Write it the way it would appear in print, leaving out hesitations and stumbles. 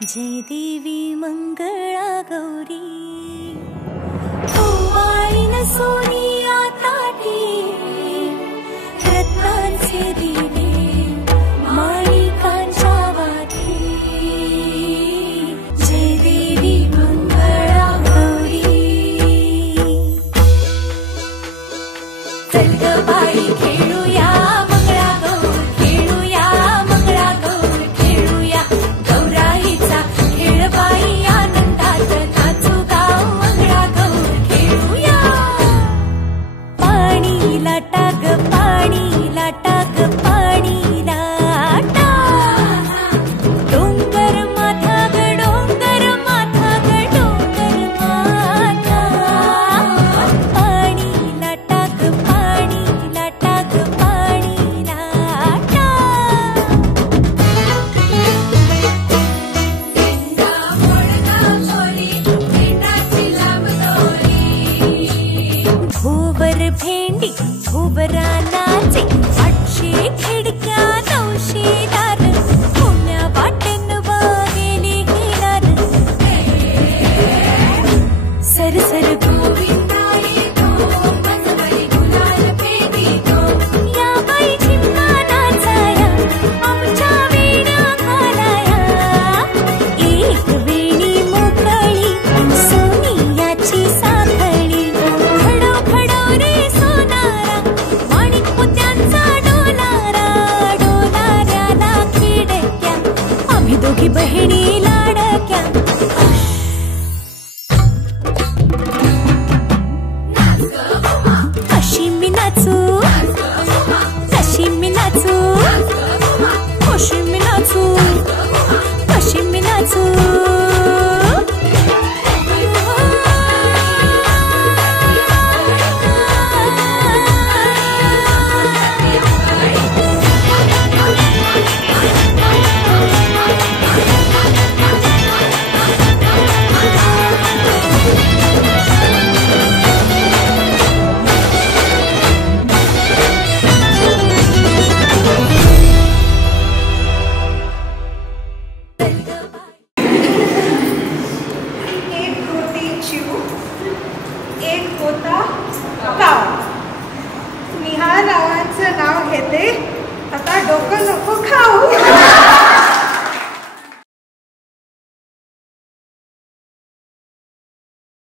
जय देवी मंगळा गौरी ओवाळीन सोनिया ताटी रत्नांचे दिवे माणिकांच्या वाटी जय देवी मंगळा गौरी चल ग बाई खेळूया मंगळा गौर खेळूया मंगळा गौर खेळूया गौराईचा खेळ बाई आनंदात नाचू गाव मंगळा गौर खेळूया पाणी लाटा ग पाणी लाटा ग पाणी लाटा डोंगर माथा ग डोंगर माथा ग डोंगर माथा पाणी लाटा ग पाणी लाटा ग पाणी लाटा भोवर भेंडी भोवरा नाचे 800 खिडक्या 900 दार पुण्या वाटेन गेली हिरार सरसर गोविंदाई गो मनवरी गुलाल पेटी गो या बाई झिम्मा नाचाया आमच्या वेण्या घालाया एक वेणी मोकळी सोनियाची साखळी खडो खडो रे सोनारा माणिक मोत्यांचा डोलारा डोलाऱ्याला खिडक्या आम्ही दोघी बहिणी लाडक्या कशी मी नाचू कशी मी नाचू कशी मी नाचू कशी मी नाचू